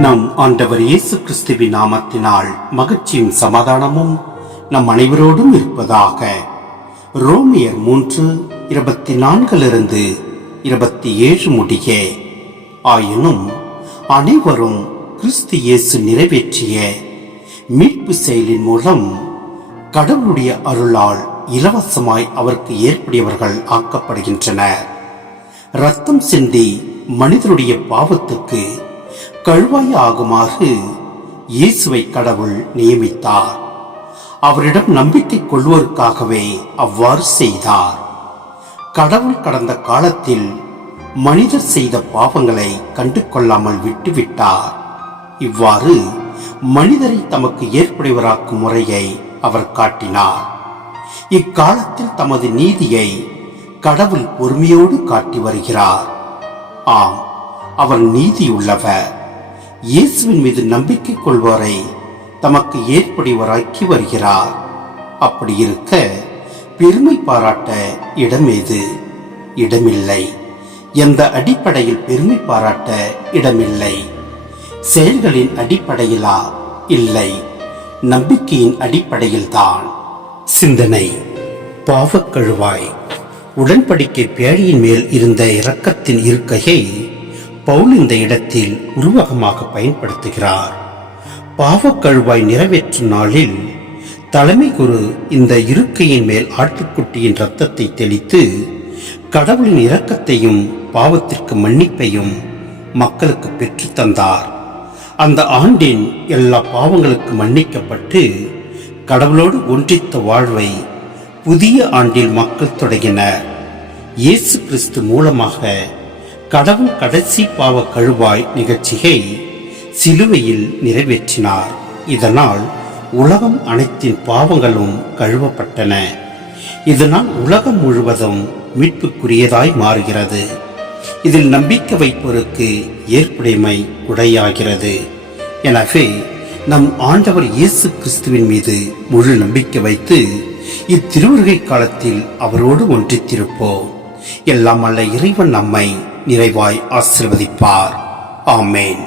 நம் ஆண்டவர் இயேசு கிறிஸ்துவின் நாமத்தினால் மகிழ்ச்சியும் சமாதானமும் நம் அனைவரோடும் இருப்பதாக. ரோமியர் 3:24-27 முடிய. ஆயினும் அனைவரும் கிறிஸ்து இயேசு நிறைவேற்றிய மீட்பு செயலின் மூலம் கடவுளுடைய அருளால் இலவசமாய் அவருக்கு ஏற்புடையவர்கள் ஆக்கப்படுகின்றனர். இரத்தம் சிந்தி மனிதனுடைய பாவத்துக்கு கழுவாய் ஆகுமாறு இயேசுவை கடவுள் நியமித்தார். அவரிடம் நம்பிக்கை கொள்வோருக்காகவே அவ்வாறு செய்தார். கடவுள் கடந்த காலத்தில் மனிதர் செய்த பாவங்களை கண்டு கொள்ளாமல் விட்டுவிட்டார். இவ்வாறு மனிதரை தமக்கு ஏற்புடையவராக்கும் முறையை அவர் காட்டினார். இக்காலத்தில் தமது நீதியை கடவுள் பொறுமையோடு காட்டி வருகிறார். ஆம், அவர் நீதியுள்ளவர். இயேசுவின் மீது நம்பிக்கை கொள்வோரை தமக்கு ஏற்புடையவராக்கி வருகிறார். அப்படி இருக்க பெருமை பாராட்ட இடமேது? இடமில்லை. எந்த அடிப்படையில் பெருமை பாராட்ட இடமில்லை? செயல்களின் அடிப்படையிலா? இல்லை, நம்பிக்கையின் அடிப்படையில்தான். சிந்தனை. பாவக்கழுவாய். உடன்படிக்கை பேழையின் மேல் இருந்த இரக்கத்தின் இருக்கையை பவுல் இந்த இடத்தில் உருவகமாக பயன்படுத்துகிறார். பாவக்கழுவாய் நிறைவேற்றும் நாளில் தலைமை குரு இந்த இருக்கையின் மேல் ஆட்டுக்குட்டியின் இரத்தத்தை தெளித்து கடவுளின் இரக்கத்தையும் பாவத்திற்கு மன்னிப்பையும் மக்களுக்கு பெற்று தந்தார். அந்த ஆண்டின் எல்லா பாவங்களுக்கு மன்னிக்கப்பட்டு கடவுளோடு ஒன்றித்த வாழ்வை புதிய ஆண்டில் மக்கள் தொடங்கினர். இயேசு கிறிஸ்து மூலமாக கடவுள் கடைசி பாவ கழுவாய் நிகழ்ச்சியை சிலுவையில் நிறைவேற்றினார். இதனால் உலகம் அனைத்தின் பாவங்களும் கழுவப்பட்டன. இதனால் உலகம் முழுவதும் மீட்புக்குரியதாய் மாறுகிறது. இதில் நம்பிக்கை வைப்போருக்கு ஏற்புடைமை உடையாகிறது. எனவே நம் ஆண்டவர் இயேசு கிறிஸ்துவின் மீது முழு நம்பிக்கை வைத்து இத்திருவருகை காலத்தில் அவரோடு ஒன்றித்திருப்போம். எல்லாம் அல்ல இறைவன் நம்மை நிறைவாய் ஆசீர்வதிப்பார். ஆமேன்.